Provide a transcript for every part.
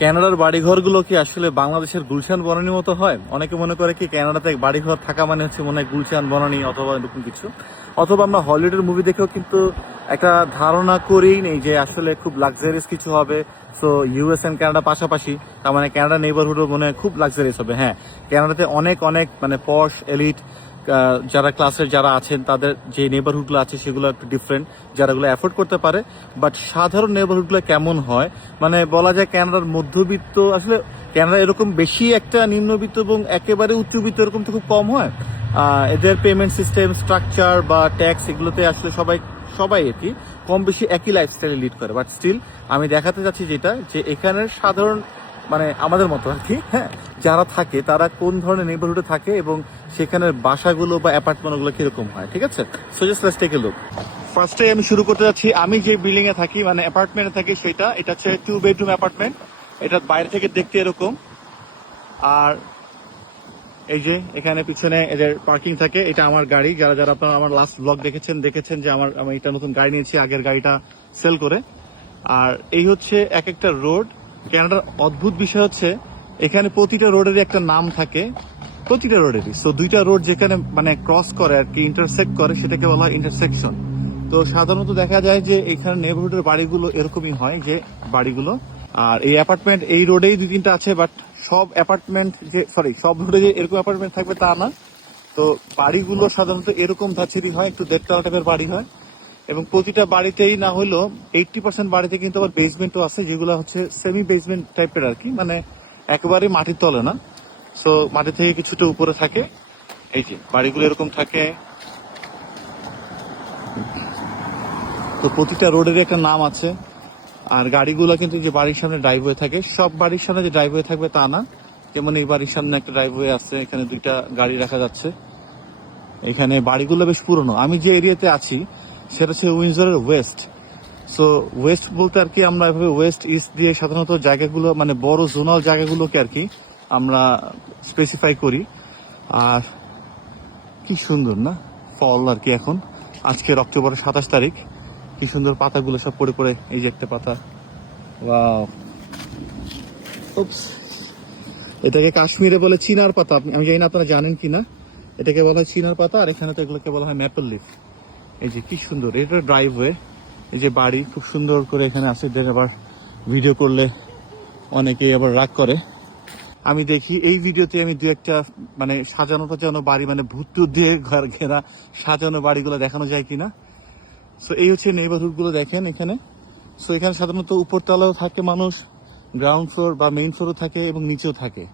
কানাডার বাড়িঘরগুলো কি আসলে বাংলাদেশের গুলশান বনানীর মতো হয়? অনেকে মনে করে কি কানাডাতে বাড়িঘর থাকা মানে হচ্ছে মনে হয় গুলশান বনানী অথবা এরকম কিছু, অথবা আমরা হলিউডের মুভি দেখেও কিন্তু একটা ধারণা করেই নেই যে আসলে খুব লাক্সারিয়াস কিছু হবে। সো ইউএস এন্ড কানাডা পাশাপাশি, তার মানে কানাডা নেইবারহুডও মনে হয় খুব লাক্সারিয়াস হবে। হ্যাঁ, কানাডাতে অনেক অনেক মানে পশ এলিট যারা ক্লাসের যারা আছেন তাদের যে নেবারহুডগুলো আছে সেগুলো একটু ডিফারেন্ট, যারাগুলো অ্যাফোর্ড করতে পারে। বাট সাধারণ নেবারহুডগুলো কেমন হয়, মানে বলা যায় কানাডার মধ্যবিত্ত, আসলে কানাডা এরকম বেশি একটা নিম্নবিত্ত এবং একেবারে উচ্চবিত্ত এরকম তো খুব কম হয়। এদের পেমেন্ট সিস্টেম, স্ট্রাকচার বা ট্যাক্স এগুলোতে আসলে সবাই আর কি কম বেশি একই লাইফস্টাইলে লিড করে। বাট স্টিল আমি দেখাতে চাচ্ছি যেটা, যে এখানের সাধারণ মানে আমাদের মতো আর কি, হ্যাঁ, যারা থাকে তারা কোন ধরনের নেইবারহুডে থাকে এবং সেখানের বাসাগুলো বা অ্যাপার্টমেন্টগুলো কিরকম হয়। ঠিক আছে, so just let's take a look. ফার্স্টে আমি শুরু করতে যাচ্ছি, আমি যে বিল্ডিং এ থাকি মানে অ্যাপার্টমেন্টে থাকি এটা হচ্ছে 2 বেডরুম অ্যাপার্টমেন্ট। এটা বাইরে থেকে দেখতে এরকম। আর এই যে এখানে পিছনে এদের পার্কিং থাকে, এটা আমার গাড়ি। যারা যারা আপনারা আমার লাস্ট ব্লগ দেখেছেন যে আমি একটা নতুন গাড়ি নিয়েছি আগের গাড়িটা সেল করে। আর এই হচ্ছে এক একটা রোড। কানাডার অদ্ভুত বিষয় হচ্ছে এখানে প্রতিটা রোডেরই একটা নাম থাকে, প্রতিটা রোডেরই। সো দুইটা রোড যেখানে মানে ক্রস করে আর কি, ইন্টারসেক্ট করে, সেটাকে বলা হয় ইন্টারসেকশন। তো সাধারণত দেখা যায় যে এখানে নেইবারহুডের বাড়িগুলো এরকমই হয়, যে বাড়িগুলো। আর এই অ্যাপার্টমেন্ট এই রোডেই 2-3টা আছে, বাট সব রোডে যে এরকম অ্যাপার্টমেন্ট থাকবে তা না। তো বাড়িগুলো সাধারণত এরকম ধাঁচেরই হয়, একটু দেড়তলা টাইপের বাড়ি হয়। এবং প্রতিটা বাড়িতেই না হলেও 80% বাড়িতে কিন্তু আবার বেসমেন্টও আছে, যেগুলো হচ্ছে সেমি বেসমেন্ট টাইপের আর কি, মানে একেবারে মাটির তলে না। সো মাটি থেকে কিছুটা উপরে থাকে। এই যে বাড়িগুলো এরকম থাকে। তো প্রতিটা রোডের একটা নাম আছে। আর গাড়িগুলো কিন্তু যে বাড়ির সামনে ড্রাইভওয়ে থাকে, সব বাড়ির সামনে যে ড্রাইভওয়ে থাকবে তা না। যেমন এই বাড়ির সামনে একটা ড্রাইভওয়ে আছে, এখানে 2টা গাড়ি রাখা যাচ্ছে। এখানে বাড়িগুলো বেশ পুরনো। আমি যে এরিয়াতে আছি সেটা হচ্ছে উইন্ডসরের ওয়েস্ট। সো ওয়েস্ট বলতে আর কি আমরা এভাবে ওয়েস্ট ইস্ট দিয়ে সাধারণত জায়গাগুলো মানে বড় জোনাল জায়গাগুলোকে আর কি আমরা স্পেসিফাই করি। আর কি সুন্দর না ফল আর কি। এখন আজকের অক্টোবরের 27 তারিখ, কি সুন্দর পাতাগুলো সব পড়ে পড়ে। এই যে একটা পাতা, ওয়াও। উপস, এটাকে কাশ্মীরে বলে চিনার পাতা। আমি জানি না আপনারা জানেন কিনা। এটাকে বলা হয় চিনার পাতা, আর এখানে তো এগুলোকে বলা হয় ম্যাপল লিফ। এই যে কি সুন্দর, এটা ড্রাইভওয়ে। এই যে বাড়ি খুব সুন্দর করে এখানে আসে। দেন আবার ভিডিও করলে অনেকেই আবার রাগ করে। আমি দেখি এই ভিডিওতে আমি 2-1টা মানে সাজানো বাড়ি, মানে ভূত দিয়ে ঘর ঘেরা সাজানো বাড়িগুলো দেখানো যায় কিনা। সো এই হচ্ছে নেইবারহুড গুলো দেখেন এখানে। সো এখানে সাধারণত উপরতলাও থাকে মানুষ, গ্রাউন্ড ফ্লোর বা মেইন ফ্লোরও থাকে এবং নিচেও থাকে।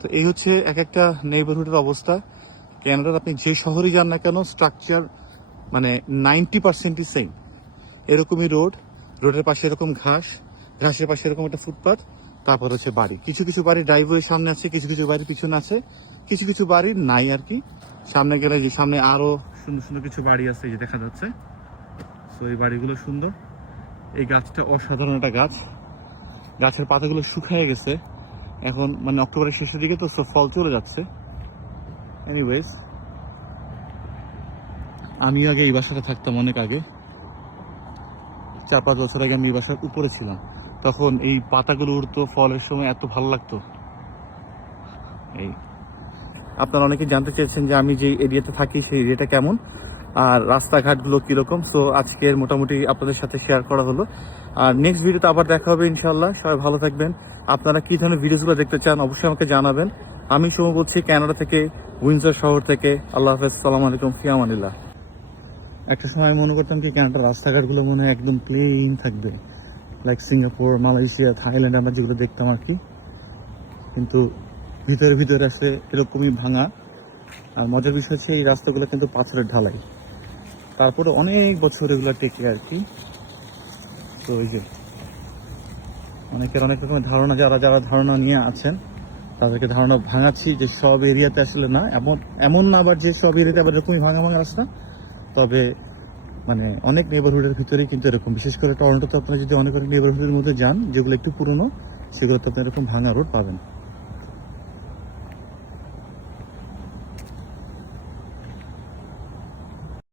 তো এই হচ্ছে এক একটা নেইবারহুডের অবস্থা। কানাডার আপনি যে শহরে যান না কেন, স্ট্রাকচার মানে 90%ই সেম। এরকমই রোডের পাশে এরকম ঘাসের পাশে এরকম একটা ফুটপাথ, তারপর হচ্ছে বাড়ি। কিছু কিছু বাড়ি ড্রাইভওয়ে সামনে আছে, কিছু কিছু বাড়ির পিছনে আছে, কিছু কিছু বাড়ি নাই আর কি। সামনে গেলে যে সামনে আরো সুন্দর সুন্দর কিছু বাড়ি আছে, এই যে দেখা যাচ্ছে। তো এই বাড়িগুলো সুন্দর। এই গাছটা অসাধারণ একটা গাছ। গাছের পাতাগুলো শুকিয়ে গেছে এখন, মানে অক্টোবরের শেষের দিকে তো, সব ফল চলে যাচ্ছে। এনিওয়েজ, আমি আগে এই বাসাটা থাকতাম অনেক আগে, 4-5 বছর আগে আমি এই বাসার উপরে ছিলাম। তখন এই পাতাগুলো উঠতো ফলের সময়, এত ভালো লাগতো। এই আপনারা অনেকে জানতে চেয়েছেন যে আমি যে এরিয়াতে থাকি সেই এরিয়াটা কেমন আর রাস্তাঘাটগুলো কিরকম। সো আজকের মোটামুটি আপনাদের সাথে শেয়ার করা হলো। আর নেক্সট ভিডিওতে আবার দেখা হবে ইনশাল্লাহ। সবাই ভালো থাকবেন। আপনারা কি ধরনের ভিডিওগুলো দেখতে চান অবশ্যই আমাকে জানাবেন। আমি সৌম্য বলছি কানাডা থেকে, উইন্ডসর শহর থেকে। আল্লাহ হাফেজ, সালাম আলাইকুম, ফি আমানিল্লাহ। একটা সময় মনে করতাম কি কানাডার রাস্তাঘাটগুলো মনে হয় একদম প্লেন থাকবে, লাইক সিঙ্গাপুর, মালয়েশিয়া, থাইল্যান্ড আমরা যেগুলো দেখতাম আর কি। কিন্তু ভিতরে আসলে এরকমই ভাঙা। আর মজার বিষয় হচ্ছে এই রাস্তাগুলো কিন্তু পাথরের ঢালাই, তারপরে অনেক বছর এগুলো টেকে আর কি। তো ওই যে অনেকের অনেক রকমের ধারণা, যারা ধারণা নিয়ে আছেন তাদেরকে ধারণা ভাঙাচ্ছি যে সব এরিয়াতে আসলে না, এমন না আবার যে সব এরিয়াতে আবার এরকমই ভাঙা রাস্তা। তবে মানে অনেক নেইবারহুডের ভিতরেই কিন্তু এরকম, বিশেষ করে টরন্টোতে আপনারা যদি অনেক নেইবারহুডের মধ্যে যান যেগুলো একটু পুরনো, সেগুলোতে আপনি এরকম ভাঙা রোড পাবেন।